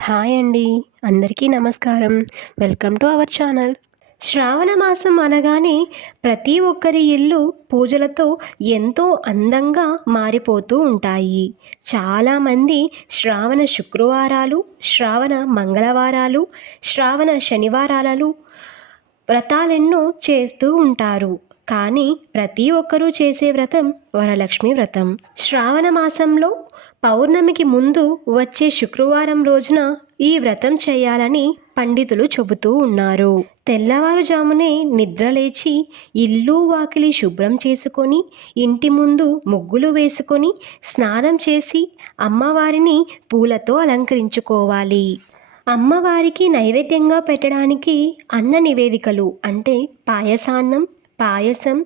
Hi అండి. అందరికీ నమస్కారం. Welcome to our channel. Shravana మాసం అనగానే ప్రతి ఒక్కరి ఇల్లు పూజలతో ఎంతో అందంగా మారిపోతూ ఉంటాయి. చాలామంది శ్రావణ శుక్రవారాలు, శ్రావణ మంగళవారాలు, శ్రావణ శనివారాలలో వ్రతాలెన్నో చేస్తూ ఉంటారు. కానీ ప్రతి ఒక్కరూ చేసే వ్రతం వరలక్ష్మి వ్రతం. శ్రావణ మాసంలో పౌర్ణమికి ముందు వచ్చే శుక్రవారం రోజున ఈ వ్రతం చేయాలని పండితులు చెబుతూ ఉన్నారు. తెల్లవారుజామునే నిద్రలేచి ఇల్లు వాకిలి శుభ్రం చేసుకొని, ఇంటి ముందు ముగ్గులు వేసుకొని, స్నానం చేసి అమ్మవారిని పూలతో అలంకరించుకోవాలి. అమ్మవారికి నైవేద్యంగా పెట్టడానికి అన్న నివేదికలు అంటే పాయసం,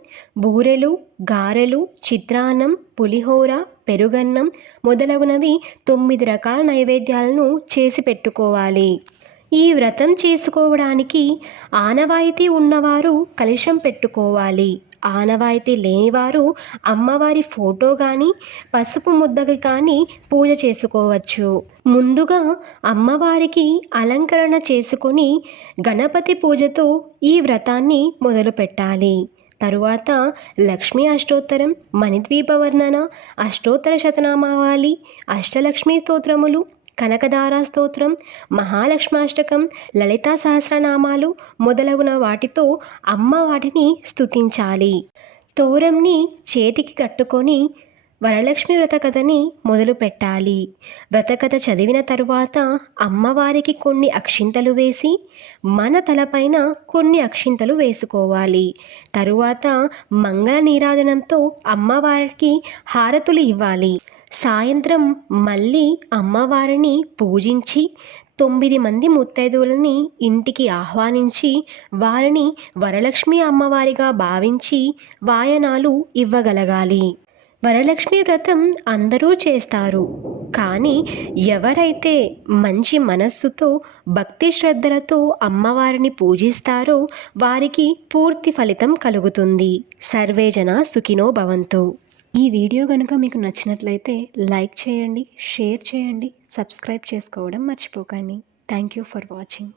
బూరెలు, గారెలు, చిత్రాన్నం, పులిహోర, పెరుగన్నం మొదలగునవి 9 రకాల నైవేద్యాలను చేసి పెట్టుకోవాలి. ఈ వ్రతం చేసుకోవడానికి ఆనవాయితీ ఉన్నవారు కలశం పెట్టుకోవాలి. ఆనవాయితీ లేనివారు అమ్మవారి ఫోటో కానీ పసుపు ముద్దకి కానీ పూజ చేసుకోవచ్చు. ముందుగా అమ్మవారికి అలంకరణ చేసుకొని గణపతి పూజతో ఈ వ్రతాన్ని మొదలు పెట్టాలి. తరువాత లక్ష్మీ అష్టోత్తరం, మణిద్వీప వర్ణన, అష్టోత్తర శతనామావళి, అష్టలక్ష్మీ స్తోత్రములు, కనకదార స్తోత్రం, మహాలక్ష్మాష్టకం, లలితా సహస్రనామాలు మొదలగున వాటితో వాటిని స్తుతించాలి. తోరంని చేతికి కట్టుకొని వరలక్ష్మి వ్రతకథని మొదలు పెట్టాలి. వ్రతకథ చదివిన తరువాత అమ్మవారికి కొన్ని అక్షింతలు వేసి మన తలపైన కొన్ని అక్షింతలు వేసుకోవాలి. తరువాత మంగళ నీరాజనంతో అమ్మవారికి హారతులు ఇవ్వాలి. సాయంత్రం మళ్ళీ అమ్మవారిని పూజించి 9 మంది ముత్తైదువులని ఇంటికి ఆహ్వానించి వారిని వరలక్ష్మి అమ్మవారిగా భావించి వాయనాలు ఇవ్వగలగాలి. వరలక్ష్మి వ్రతం అందరూ చేస్తారు. కానీ ఎవరైతే మంచి మనస్సుతో భక్తి శ్రద్ధలతో అమ్మవారిని పూజిస్తారో వారికి పూర్తి ఫలితం కలుగుతుంది. సర్వేజన సుఖినో భవంతు. ఈ వీడియో కనుక మీకు నచ్చినట్లయితే లైక్ చేయండి, షేర్ చేయండి, సబ్స్క్రైబ్ చేసుకోవడం మర్చిపోకండి. Thank you for watching.